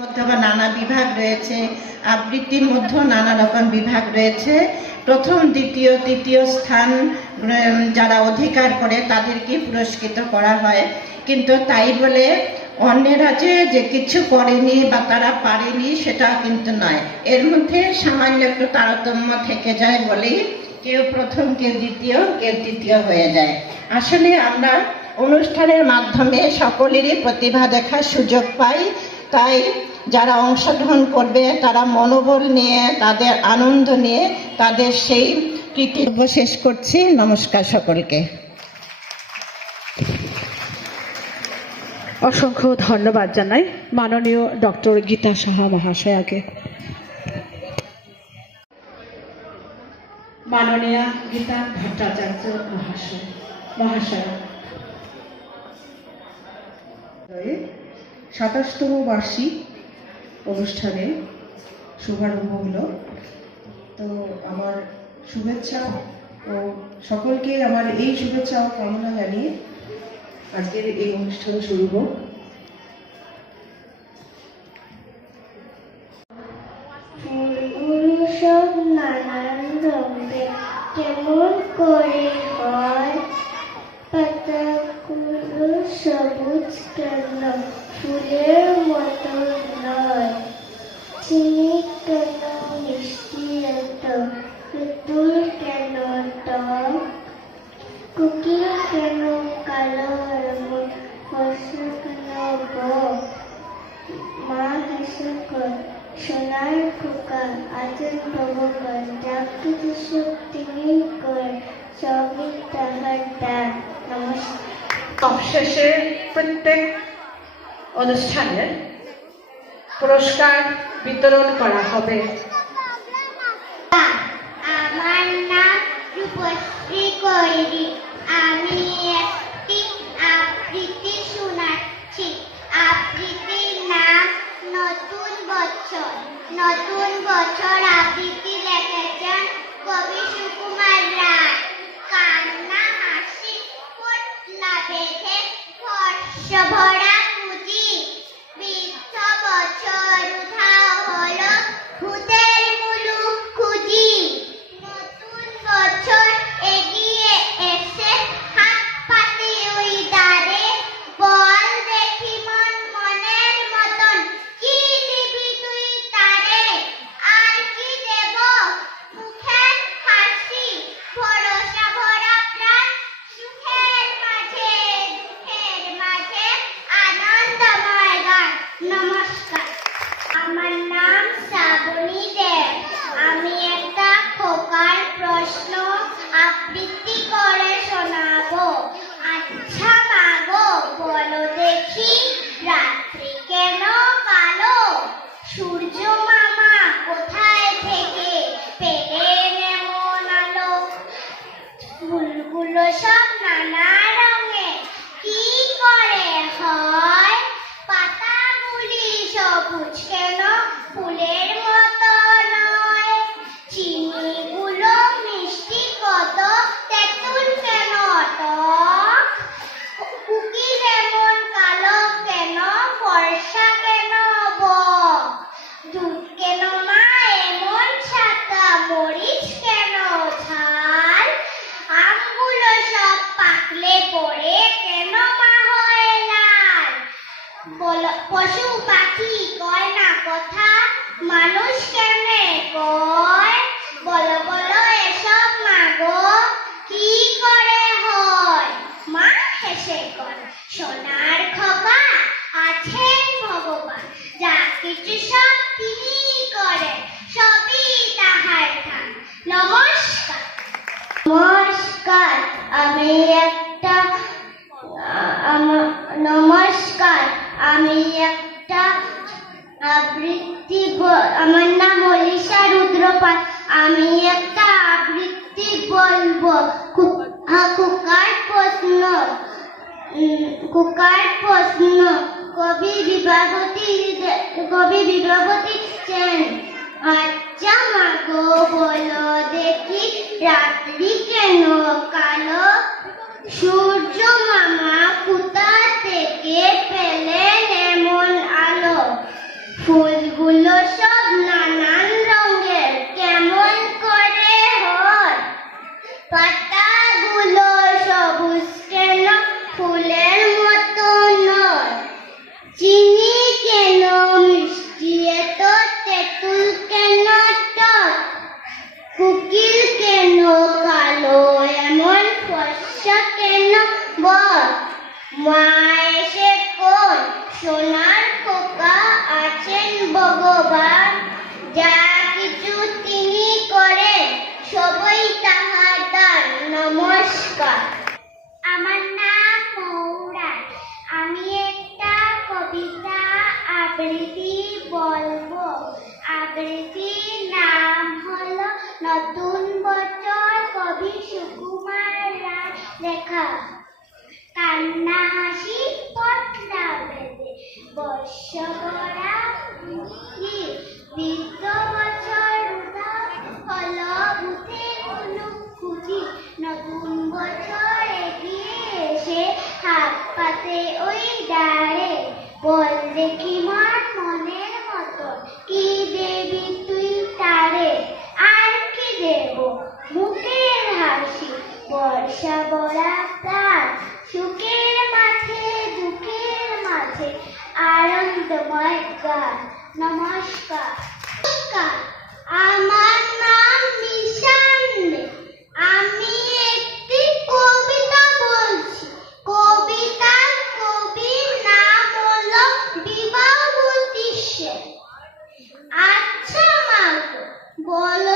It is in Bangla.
মধ্যে আবার নানা বিভাগ রয়েছে, আবৃত্তির মধ্যেও নানা রকম বিভাগ রয়েছে। প্রথম, দ্বিতীয়, তৃতীয় স্থান যারা অধিকার করে তাদেরকে পুরস্কৃত করা হয়। কিন্তু তাই বলে অন্যেরা যে যে কিছু করেনি বা তারা পারেনি সেটা কিন্তু নয়। এর মধ্যে সামান্য একটু তারতম্য থেকে যায় বলেই কেউ প্রথম, কেউ দ্বিতীয়, কেউ তৃতীয় হয়ে যায়। আসলে আমরা অনুষ্ঠানের মাধ্যমে সকলেরই প্রতিভা দেখার সুযোগ পাই। তাই যারা অংশগ্রহণ করবে তারা মনোবল নিয়ে তাদের আনন্দ নিয়ে তাদের সেই কৃতিত্ব শেষ করছি। নমস্কার সকলকে। অসংখ্য ধন্যবাদ জানাই মাননীয় ডক্টর গীতা সাহা মহাশয়াকে। মাননীয়া গীতা ভট্টাচার্য মহাশয় মহাশয়। সাতাশতম বার্ষিক অনুষ্ঠানে শুভারম্ভ হলো। তো আমার শুভেচ্ছা ও সকলকে আমার এই শুভেচ্ছা ও কামনা জানিয়ে আজকের এই অনুষ্ঠান শুরু হোক। নানান কেমন করে হয়। সবুজ কেন? ফুলের মতো চিনি কেন মিষ্টি এত তেঁতুল কেন টক কুকিল কেন কালো এমন ফসল কেন বক মা হেসে কর সোনার খোকা আছেন ভগবান যা কিছু সব তিনি করেন সবই তাহার ডাক, নমস্কার। সবশেষে প্রত্যেক অনুষ্ঠানে পুরস্কার বিতরণ করা হবে। আমার নাম রূপশ্রী কৈরি। আমি একটি আবৃত্তি শোনাচ্ছি। আবৃত্তির নাম নতুন বছর। নতুন বছর আবৃত্তি লিখেছেন কবি সুকুমার রায়। কান্না হাসি হর্ষ রুদ্রপাল আমি একটা আবৃত্তি বলব। কুকার প্রশ্ন। কুকার প্রশ্ন। কবি বিভাবতী কবি বিভাবতী সেন আচ্ছা মাগো, বলো দেখি রাত্রি কেন? নমস্কার আমার নাম মৌরান। আমি একটা কবিতা আবৃত্তি বলব। আবৃত্তির নাম হলো নতুন বছর কবি সুকুমার রায় লেখা। बोल।